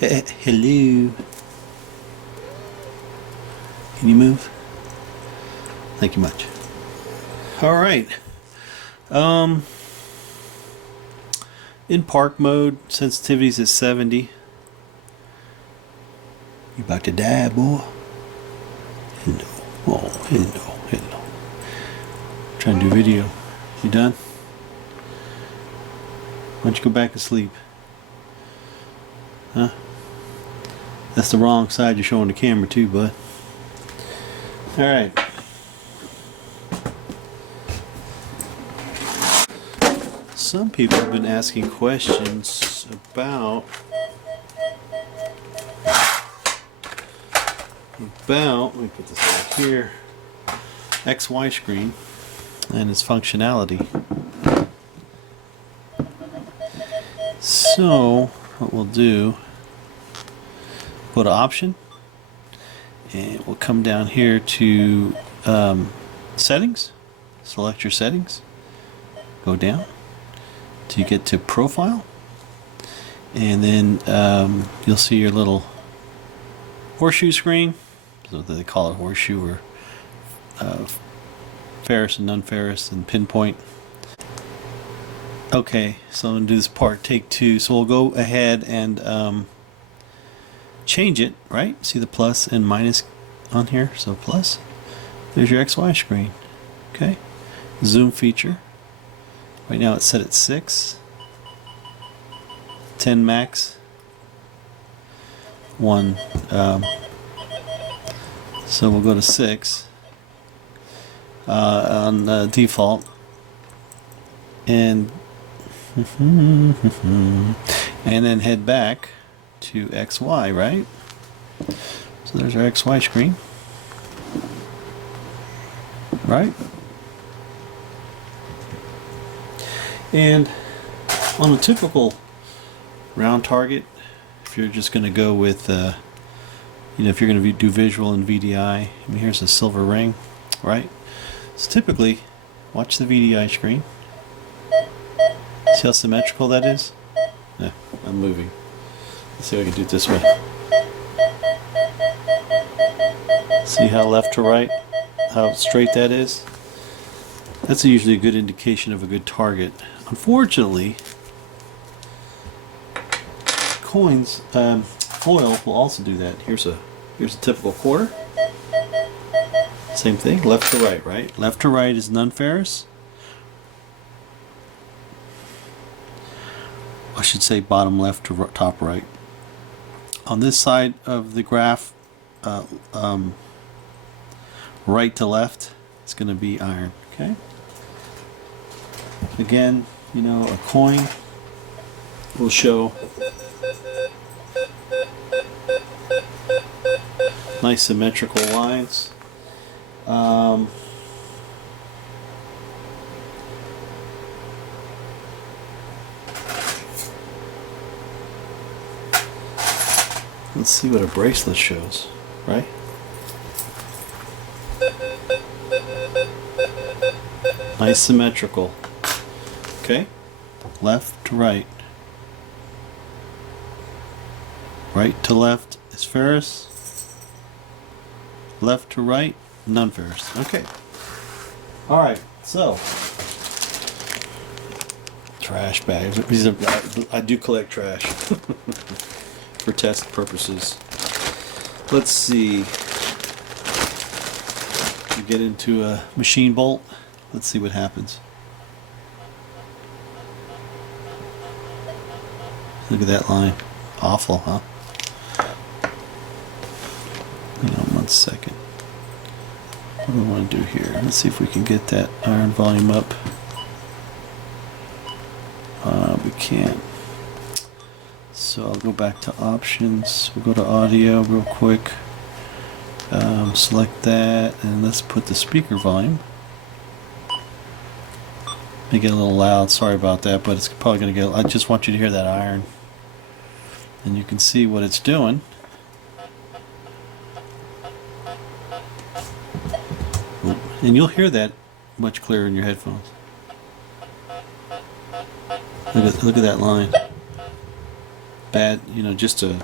Hello. Can you move? Thank you much. All right. In park mode, sensitivity's at 70. You about to die, boy? Hello. Oh, hello. Trying to do video. You done? Why don't you go back to sleep? Huh? That's the wrong side you're showing the camera too, bud. Alright. Some people have been asking questions about let me put this right here, XY screen and its functionality. So what we'll do, go to option and we'll come down here to settings, select your settings, go down till you get to profile, and then you'll see your little horseshoe screen, so they call it horseshoe, or ferrous and non-ferrous and pinpoint. Okay, so I'm going to do this part, take two. So we'll go ahead and change it, right? See the plus and minus on here? So plus. There's your XY screen. Okay. Zoom feature. Right now it's set at 6. 10 max. 1. So we'll go to 6 on default. And and then head back to XY, right? So there's our XY screen, right? And on a typical round target, if you're just going to go with, if you're going to do visual and VDI, I mean, here's a silver ring, right? So typically, watch the VDI screen. See how symmetrical that is? Yeah, I'm moving. Let's see if I can do it this way. See how left to right, how straight that is? That's usually a good indication of a good target. Unfortunately, coins, foil will also do that. Here's a typical quarter. Same thing, left to right, right? Left to right is non-ferrous. I should say bottom left to top right. On this side of the graph, right to left, it's going to be iron. Okay. Again, a coin will show nice symmetrical lines. Let's see what a bracelet shows, right? Nice symmetrical. Okay? Left to right. Right to left is ferrous. Left to right, non-ferrous. Okay. Alright, so. Trash bags. I do collect trash. For test purposes. Let's see. You get into a machine bolt. Let's see what happens. Look at that line. Awful, huh? Hang on 1 second. What do we want to do here? Let's see if we can get that iron volume up. We can't. So I'll go back to options. We'll go to audio real quick. Select that, and let's put the speaker volume. May get a little loud. Sorry about that, but it's probably going to get. I just want you to hear that iron, and you can see what it's doing. And you'll hear that much clearer in your headphones. Look at that line. bad, you know, just a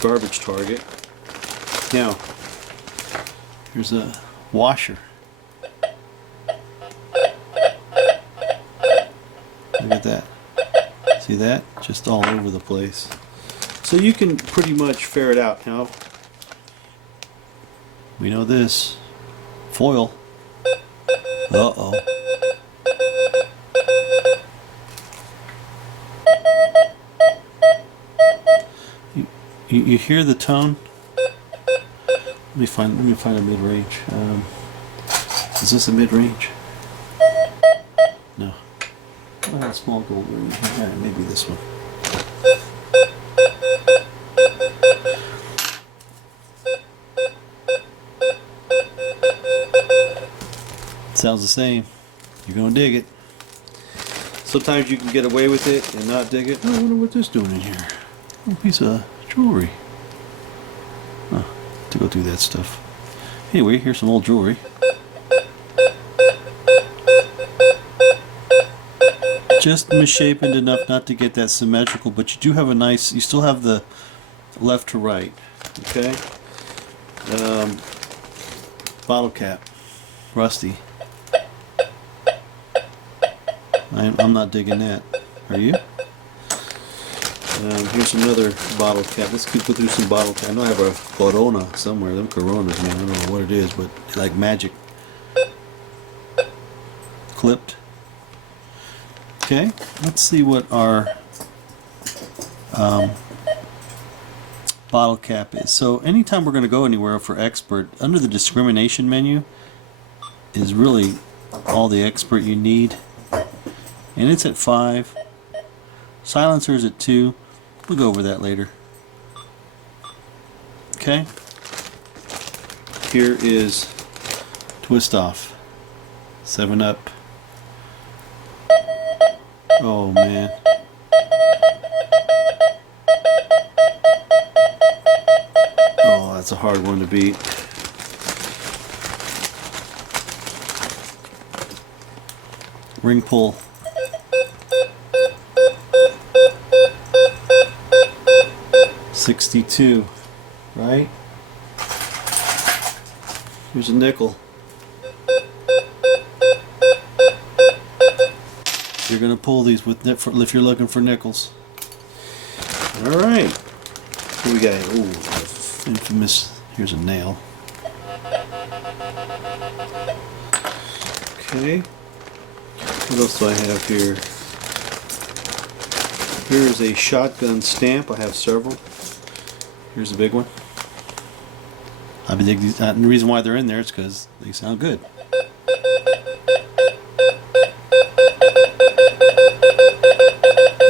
garbage target. Now, here's a washer. Look at that. See that? Just all over the place. So you can pretty much ferret out. Now, we know this. Foil. Uh-oh. You hear the tone? Let me find a mid-range. Is this a mid-range? No. Small gold ring. Yeah, maybe this one. Sounds the same. You're gonna dig it. Sometimes you can get away with it and not dig it. Oh, I wonder what this doing in here. Oh, piece of jewelry. Huh, to go through that stuff. Anyway, here's some old jewelry. Just misshapen enough not to get that symmetrical, but you do have a nice, you still have the left to right. Okay? Bottle cap. Rusty. I'm not digging that. Are you? Here's another bottle cap. Let's go through some bottle cap. I know I have a Corona somewhere. Them Coronas, man. I don't know what it is, but like magic. Clipped. Okay, let's see what our bottle cap is. So anytime we're going to go anywhere for expert, under the discrimination menu is really all the expert you need. And it's at 5. Silencer's at 2. We'll go over that later. Okay. Here is twist off. 7-Up. Oh man. Oh, that's a hard one to beat. Ring pull. $62, right? Here's a nickel. You're gonna pull these with if you're looking for nickels. All right. Here we got. Oh, infamous. Here's a nail. Okay. What else do I have here? Here's a shotgun stamp. I have several. Here's a big one. I've been digging these. The reason why they're in there is because they sound good.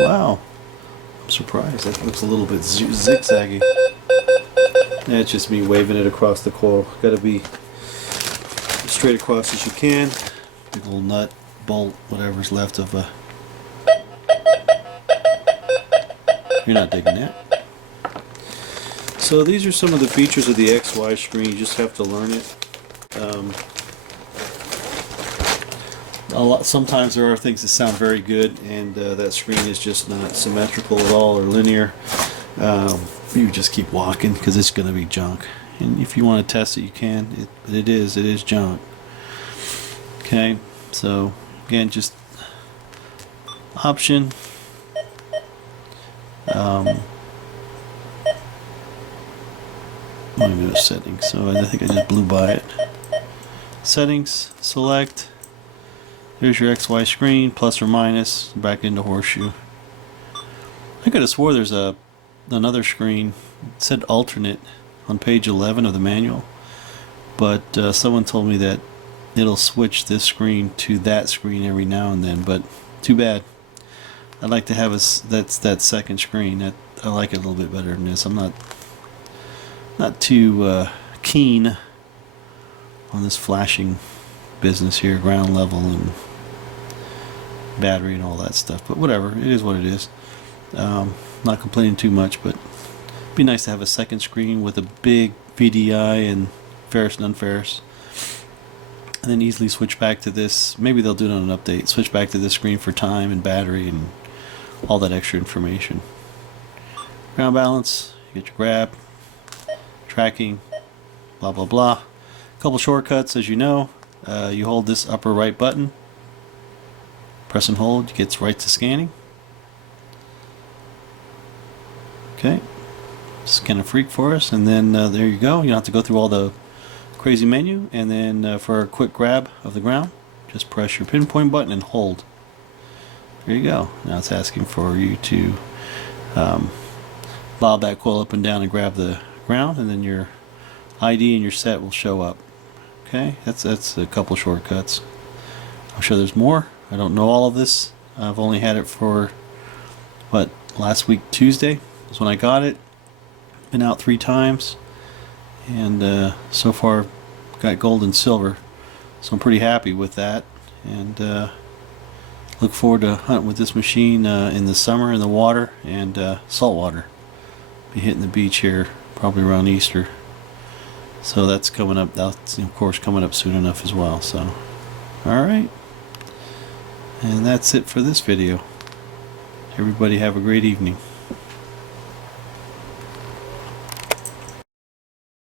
Wow, I'm surprised. That looks a little bit zigzaggy. That's just me waving it across the coil. Got to be straight across as you can. Big little nut, bolt, whatever's left of a. You're not digging that. So these are some of the features of the XY screen. You just have to learn it. Sometimes there are things that sound very good, and that screen is just not symmetrical at all or linear. You just keep walking because it's going to be junk. And if you want to test it, you can. It is junk. Okay, so again, just option. I'm going to go to settings. So I think I just blew by it. Settings, select. Here's your XY screen, plus or minus, back into horseshoe. I could have swore there's another screen. It said alternate on page 11 of the manual, but someone told me that it'll switch this screen to that screen every now and then. But too bad. I'd like to have that second screen. I like it a little bit better than this. I'm not too keen on this flashing business here, ground level and battery and all that stuff, but whatever, it is what it is. Not complaining too much, but it'd be nice to have a second screen with a big VDI and ferrous and unferrous, and then easily switch back to this. Maybe they'll do it on an update, switch back to this screen for time and battery and all that extra information. ground balance, you get your grab, tracking, blah blah blah. A couple shortcuts, as you know. You hold this upper right button, press and hold, it gets right to scanning. Okay, scan a freak for us, and then there you go. You don't have to go through all the crazy menu. And then for a quick grab of the ground, just press your pinpoint button and hold. There you go. Now it's asking for you to bob that coil up and down and grab the ground, and then your ID and your set will show up. Okay, that's a couple shortcuts. I'm sure there's more. I don't know all of this. I've only had it for last week Tuesday was when I got it. Been out 3 times, and so far got gold and silver, so I'm pretty happy with that, and look forward to hunting with this machine in the summer in the water and saltwater. Be hitting the beach here probably around Easter, so that's coming up. That's of course coming up soon enough as well. So alright, and that's it for this video. Everybody have a great evening.